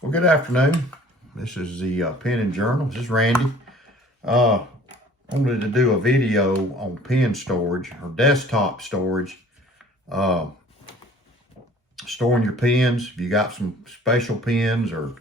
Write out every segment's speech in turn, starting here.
Well, good afternoon. This is the Pen and Journal. This is Randy. I wanted to do a video on pen storage or desktop storage. Storing your pens. If you got some special pens or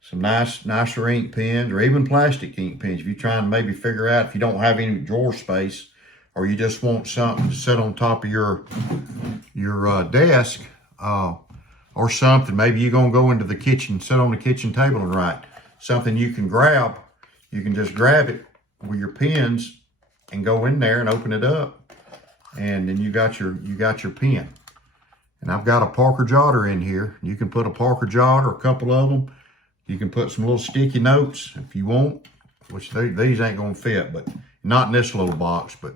some nicer ink pens or even plastic ink pens, if you're trying to maybe figure out if you don't have any drawer space or you just want something to sit on top of your desk, or something. Maybe you're going to go into the kitchen, sit on the kitchen table and write. Something you can grab. You can just grab it with your pens and go in there and open it up. And then you got your pen. And I've got a Parker Jotter in here. You can put a Parker Jotter, a couple of them. You can put some little sticky notes if you want, which these ain't going to fit, but not in this little box, but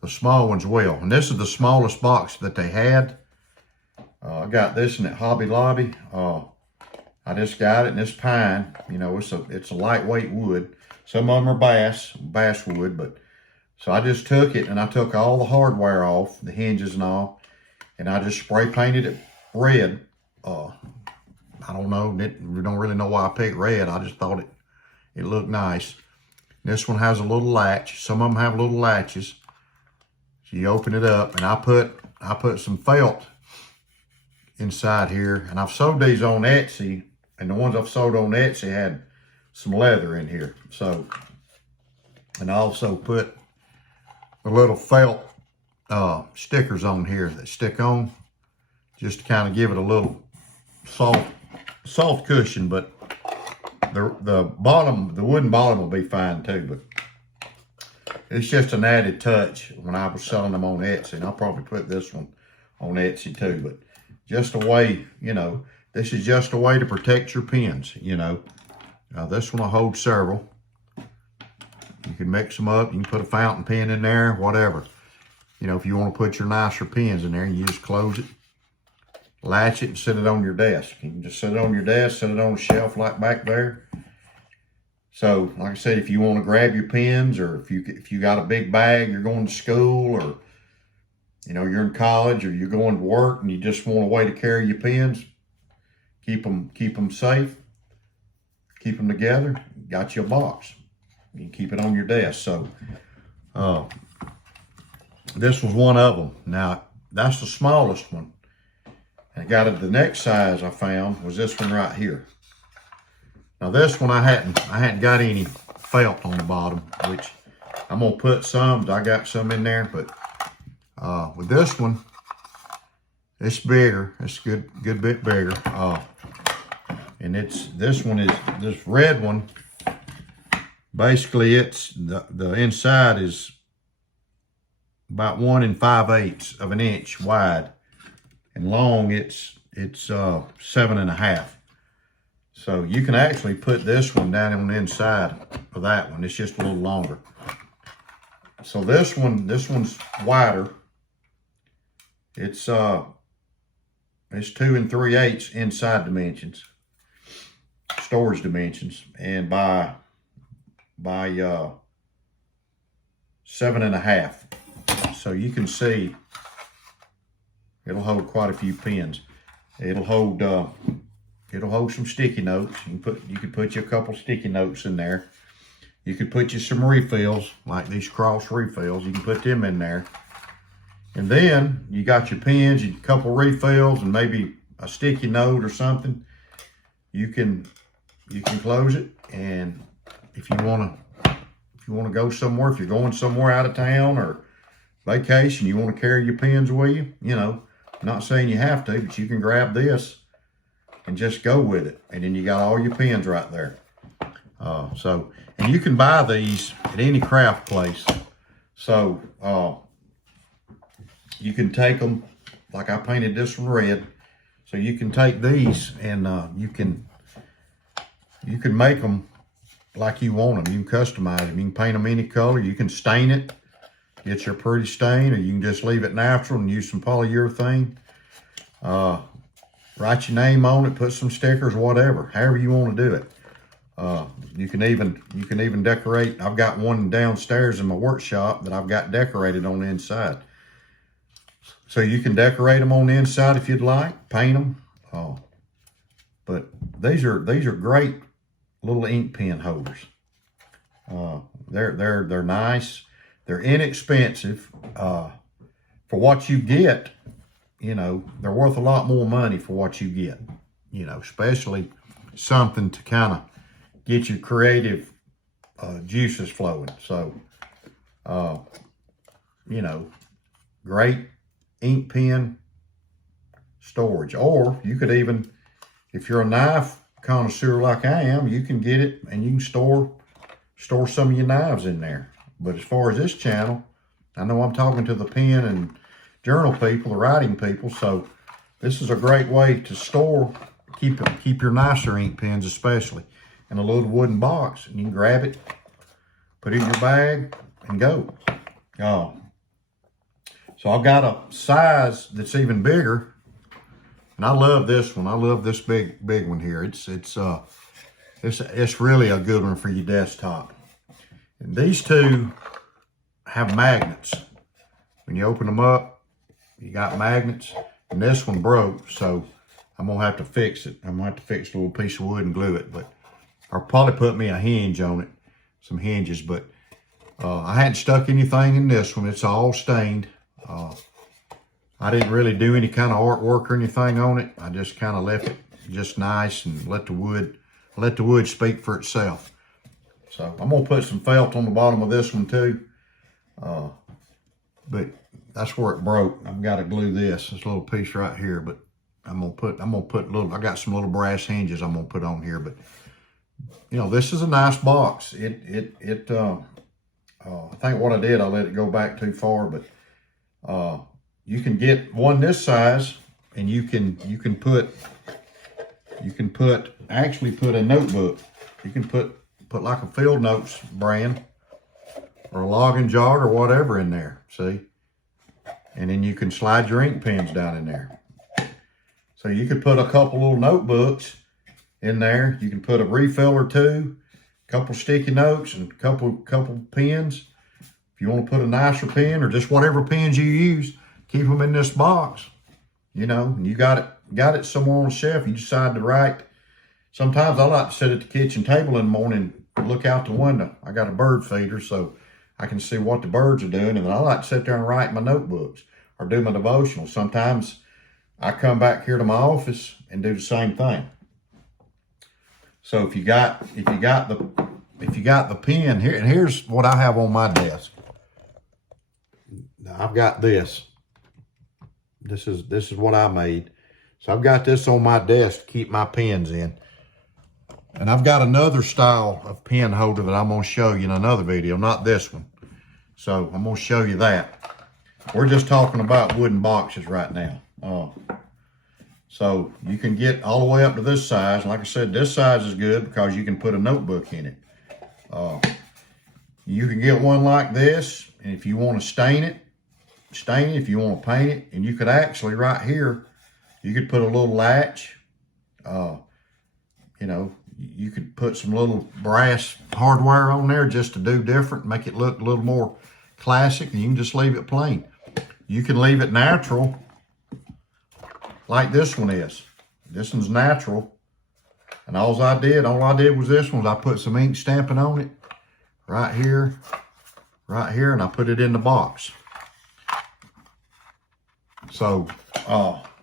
the small ones will. And this is the smallest box that they had. I got this in at Hobby Lobby. I just got it, and it's pine. You know, it's a lightweight wood. Some of them are basswood, but so I just took it and I took all the hardware off, the hinges and all, and I just spray painted it red. I don't know, we don't really know why I picked red. I just thought it looked nice. This one has a little latch. Some of them have little latches. So you open it up, and I put some felt inside here, and I've sold these on Etsy, and the ones I've sold on Etsy had some leather in here. So, and I also put a little felt stickers on here that stick on, just to kind of give it a little soft cushion. But the wooden bottom will be fine too, but it's just an added touch when I was selling them on Etsy, and I'll probably put this one on Etsy too. But just a way, you know, this is just a way to protect your pens, you know. This one will hold several. You can mix them up. You can put a fountain pen in there, whatever. You know, if you want to put your nicer pens in there, you just close it, latch it, and set it on your desk. You can just set it on your desk, set it on a shelf like back there. So, like I said, if you want to grab your pens, or if you got a big bag, you're going to school, or you know, you're in college or you're going to work and you just want a way to carry your pens, keep them safe, keep them together, got you a box. You can keep it on your desk. So this was one of them. Now, that's the smallest one. And I got it, the next size I found was this one right here. Now this one I hadn't got any felt on the bottom, which I'm gonna put some. I got some in there, but with this one, it's bigger. It's a good bit bigger. And this red one. Basically, it's the inside is about 1 5/8 of an inch wide, and long it's 7.5. So you can actually put this one down on the inside of that one. It's just a little longer. So this one's wider. It's 2 3/8 inside dimensions, storage dimensions, and by 7.5. So you can see it'll hold quite a few pens. It'll hold some sticky notes. You could put you a couple sticky notes in there. You could put you some refills, like these cross refills. You can put them in there. And then you got your pens, a couple refills, and maybe a sticky note or something. You can close it, and if you want to go somewhere, if you're going somewhere out of town or vacation, you want to carry your pens with you, you know, I'm not saying you have to, but you can grab this and just go with it. And then you got all your pens right there. And you can buy these at any craft place. So you can take them, like I painted this one red. So you can take these and you can make them like you want them. You can customize them. You can paint them any color. You can stain it, get your pretty stain, or you can just leave it natural and use some polyurethane. Write your name on it, put some stickers, whatever, however you want to do it. You can even decorate. I've got one downstairs in my workshop that I've got decorated on the inside. So you can decorate them on the inside if you'd like, paint them, But these are great little ink pen holders. They're nice. They're inexpensive. For what you get, you know, they're worth a lot more money for what you get. You know, especially something to kind of get your creative juices flowing. So, you know, great ink pen storage. Or you could even, if you're a knife connoisseur like I am, you can get it and you can store some of your knives in there. But as far as this channel, I know I'm talking to the pen and journal people, the writing people, so this is a great way to store, keep your nicer ink pens, especially in a little wooden box, and you can grab it, put it in your bag, and go. So I've got a size that's even bigger, and I love this one. I love this big one here. It's really a good one for your desktop. And these two have magnets. When you open them up, you got magnets, and this one broke, so I'm gonna have to fix it. I'm gonna have to fix a little piece of wood and glue it, but I'll probably put me a hinge on it, some hinges, but I hadn't stuck anything in this one. It's all stained. I didn't really do any kind of artwork or anything on it. I just kind of left it just nice and let the wood speak for itself. So I'm gonna put some felt on the bottom of this one too. But that's where it broke. I've got to glue this little piece right here, but I'm gonna put little, I got some little brass hinges I'm gonna put on here, but you know, this is a nice box. I think what I did, I let it go back too far, but you can get one this size, and you can actually put a notebook. You can put like a field notes brand or a logging jar or whatever in there, see? And then you can slide your ink pens down in there. So you could put a couple little notebooks in there. You can put a refill or two, a couple sticky notes, and a couple pens. If you want to put a nicer pen or just whatever pens you use, keep them in this box. You know, and you got it somewhere on the shelf. You decide to write. Sometimes I like to sit at the kitchen table in the morning and look out the window. I got a bird feeder, so I can see what the birds are doing, and then I like to sit there and write my notebooks or do my devotional. Sometimes I come back here to my office and do the same thing. So if you got the pen here, and here's what I have on my desk. Now I've got this. This is what I made. So I've got this on my desk to keep my pens in. And I've got another style of pen holder that I'm going to show you in another video, not this one. So I'm going to show you that. We're just talking about wooden boxes right now. So you can get all the way up to this size. Like I said, this size is good because you can put a notebook in it. You can get one like this, and if you want to stain it. If you want to paint it, and you could actually right here, you could put a little latch. You know, you could put some little brass hardware on there just to do different, make it look a little more classic, and you can just leave it plain. You can leave it natural, like this one is. This one's natural, and all I did was this one. I put some ink stamping on it, right here, and I put it in the box. So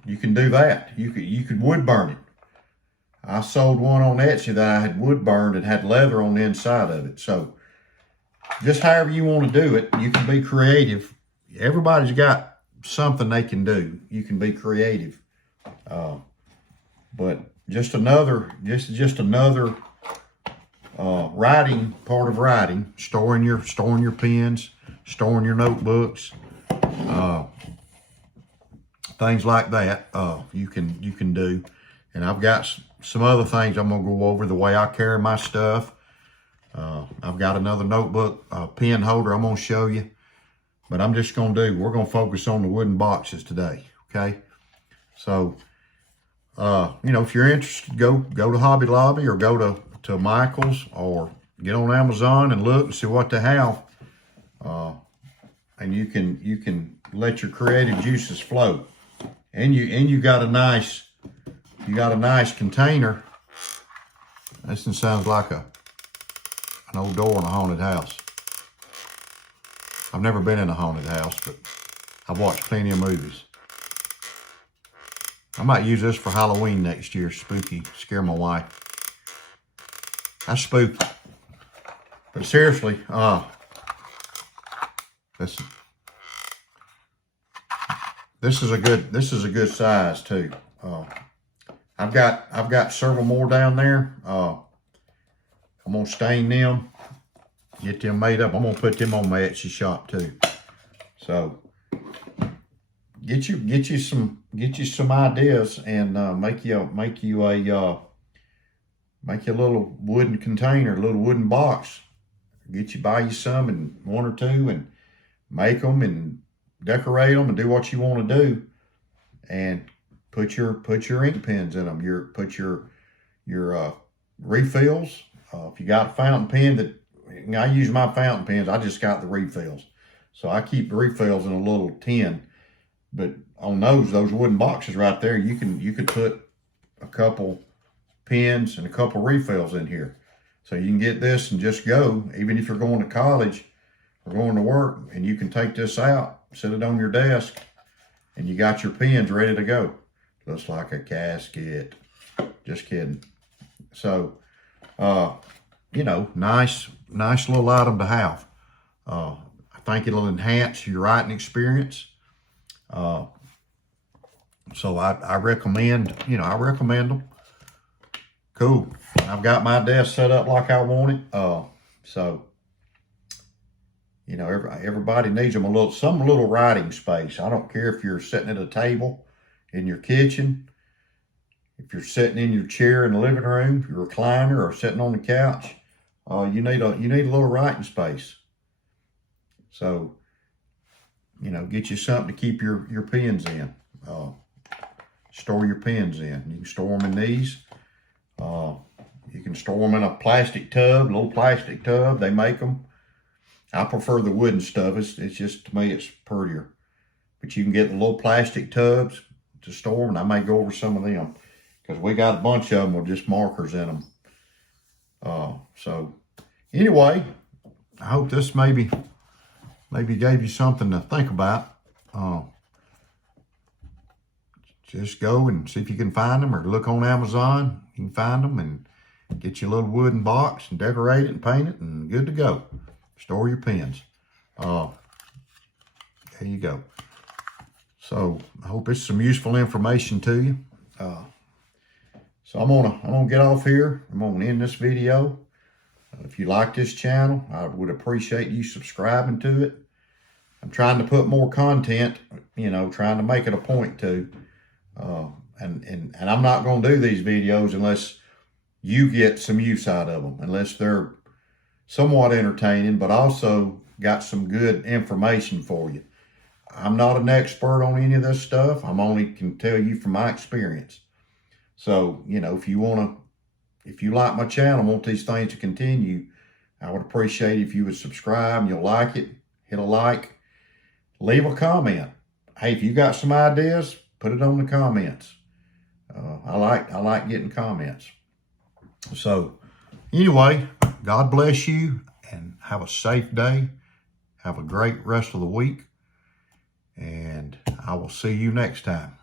you can do that. You could wood burn it. I sold one on Etsy that I had wood burned and had leather on the inside of it. So just however you want to do it, you can be creative. Everybody's got something they can do. You can be creative. But just another writing part of writing, storing your pens, storing your notebooks, things like that. You can do. And I've got some other things I'm gonna go over, the way I carry my stuff. I've got another notebook, pen holder I'm gonna show you. But we're gonna focus on the wooden boxes today, okay? So, you know, if you're interested, go to Hobby Lobby or go to Michael's or get on Amazon and look and see what they have. And you can let your creative juices flow. And you got a nice you got a nice container. This one sounds like an old door in a haunted house. I've never been in a haunted house, but I've watched plenty of movies. I might use this for Halloween next year. Spooky, scare my wife. That's spooky. But seriously, this is a good size too. I've got several more down there. I'm gonna stain them, get them made up. I'm gonna put them on my Etsy shop too. So get you some ideas and make you a little wooden container, a little wooden box. Buy you some and one or two and make them and decorate them and do what you want to do, and put your ink pens in them. Put your refills. If you got a fountain pen I use my fountain pens. I just got the refills, so I keep the refills in a little tin. But on those wooden boxes right there, you could put a couple pens and a couple refills in here, so you can get this and just go. Even if you're going to college or going to work, and you can take this out, set it on your desk, and you got your pens ready to go. Looks like a casket. Just kidding. So, nice little item to have. I think it'll enhance your writing experience. So I recommend them. Cool. I've got my desk set up like I want it. So, everybody needs them some little writing space. I don't care if you're sitting at a table in your kitchen, if you're sitting in your chair in the living room, your recliner, or sitting on the couch. You need a little writing space. So, get you something to keep your pens in. Store your pens in. You can store them in these. You can store them in a plastic tub, little plastic tub. They make them. I prefer the wooden stuff. It's just, to me, it's prettier. But you can get the little plastic tubs to store them, and I may go over some of them, because we got a bunch of them with just markers in them. So anyway, I hope this maybe gave you something to think about. Just go and see if you can find them, or look on Amazon. You can find them and get you a little wooden box and decorate it and paint it, and good to go. Store your pens. There you go. So I hope it's some useful information to you. So I'm gonna get off here. I'm gonna end this video. If you like this channel, I would appreciate you subscribing to it. I'm trying to put more content, trying to make it a point to. And I'm not going to do these videos unless you get some use out of them, unless they're somewhat entertaining, but also got some good information for you. I'm not an expert on any of this stuff. I'm only can tell you from my experience. So, if you like my channel, want these things to continue, I would appreciate it if you would subscribe and you'll like it. Hit a like, leave a comment. Hey, if you got some ideas, put it on the comments. I like getting comments. So anyway, God bless you and have a safe day. Have a great rest of the week. And I will see you next time.